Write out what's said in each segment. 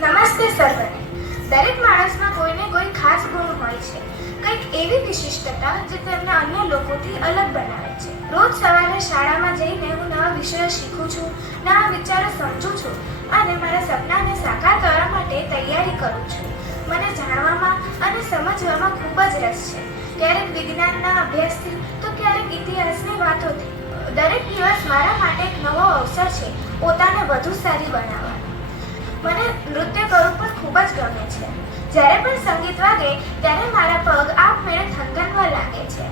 નમસ્તે સર્વને. દરેક માણસમાં કોઈને કોઈ ખાસ ગુણ હોય છે, કંઈક એવી વિશિષ્ટતા જે તેમને અન્ય લોકોથી અલગ બનાવે છે. રોજ સવારે શાળામાં જઈને હું નવા વિષયો શીખું છું, નવા વિચારો સમજું છું અને મારા સપનાને સાકાર કરવા માટે તૈયારી કરું છું. મને જાણવામાં અને સમજવામાં ખૂબ જ રસ છે, ક્યારેક વિજ્ઞાનના અભ્યાસથી તો ક્યારેક ઇતિહાસની વાતોથી. દરેક દિવસ મારા માટે એક નવો અવસર છે પોતાને વધુ સારી બનાવવાનો. મને નૃત્ય કરવું પણ ખૂબ જ ગમે છે. જ્યારે પણ સંગીત વાગે ત્યારે મારા પગ આપમેળે થનગનવા લાગે છે.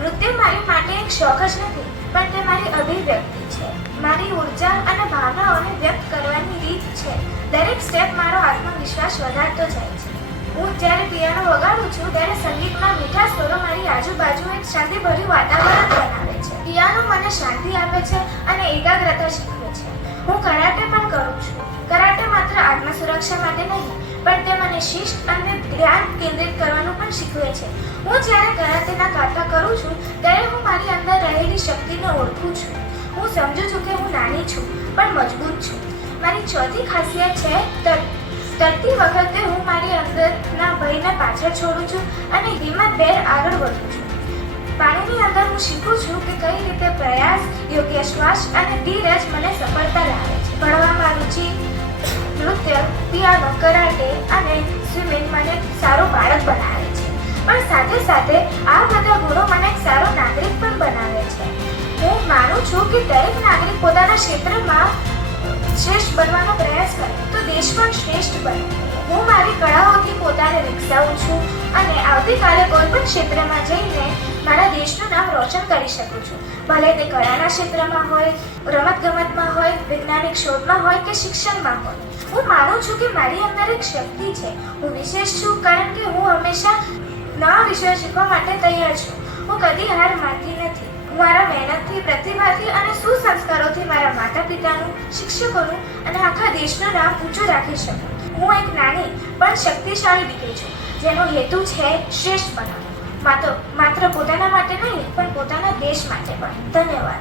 નૃત્ય મારી માટે એક શોખ જ નથી, પણ તે મારી અભિવ્યક્તિ છે, મારી ઉર્જા અને ભાવનાઓને વ્યક્ત કરવાની રીત છે. દરેક સ્ટેપ મારો આત્મવિશ્વાસ વધારતો જાય છે. હું જ્યારે પિયાનો વગાડું છું ત્યારે સંગીતમાં મીઠા સ્વરો મારી આજુબાજુ એક શાંતિભર્યું વાતાવરણ બનાવે છે. પિયાનો મને શાંતિ આપે છે અને એકાગ્રતા શીખવે છે. હું કરાટે પણ કરું છું. કરાટે માત્ર આત્મસુરક્ષા માટે નહીં, પણ તે મને શિસ્ત અને ધ્યાન કેન્દ્રિત કરવાનું પણ શીખવે છે. હું જ્યારે કરાટેના કાટા કરું છું ત્યારે હું મારી અંદર રહેલી શક્તિને ઓળખું છું. હું સમજુ છું કે હું નાની છું પણ મજબૂત છું. મારી ચોથી ખાસિયત છે તરતી વખતે હું મારી અંદરના ભયને પાછળ છોડું છું અને હિંમતભેર આગળ વધું છું. પાણીની અંદર હું શીખું છું કે કઈ રીતે પ્રયાસ, યોગ્ય શ્વાસ અને ધીરજ મને સફળતા લાવે છે. ભણવામાં રુચિ, નૃત્ય, પિયાનો, કરાટે અને સ્વિમિંગ મને સારો બાળક બનાવે છે. પણ સાથે સાથે આ બધા ગુણો મને એક સારો નાગરિક પણ બનાવે છે. હું માનું છું કે દરેક નાગરિક પોતાના ક્ષેત્રમાં શ્રેષ્ઠ બનવાનો પ્રયાસ કરે તો દેશ પણ શ્રેષ્ઠ બને. હું મારી કળાઓથી પોતાને વિકસાવું છું અને આવતીકાલે કોઈ પણ ક્ષેત્રમાં જઈને મારા દેશનું નામ રોશન કરી શકું છું. ભલે તે કળાના ક્ષેત્રમાં હોય, રમતગમતમાં હોય, વૈજ્ઞાનિક શોધમાં હોય કે શિક્ષણમાં હોય. હું માનું છું કે મારી અંદર એક શક્તિ છે. હું વિશેષ છું કારણ કે હું હંમેશા નવા વિષયો શીખવા માટે તૈયાર છું. હું કદી હાર માનતી નથી. હું મારા મહેનતથી, પ્રતિભાથી અને સુસંસ્કારોથી મારા માતા પિતાનું, શિક્ષકોનું અને આખા દેશનું નામ ઊંચું રાખી શકું. હું એક નાની પણ શક્તિશાળી દીકરી છું જેનો હેતુ છે શ્રેષ્ઠ બનાવવો. માત્ર પોતાના માટે નહીં પણ પોતાના દેશ માટે પણ. ધન્યવાદ.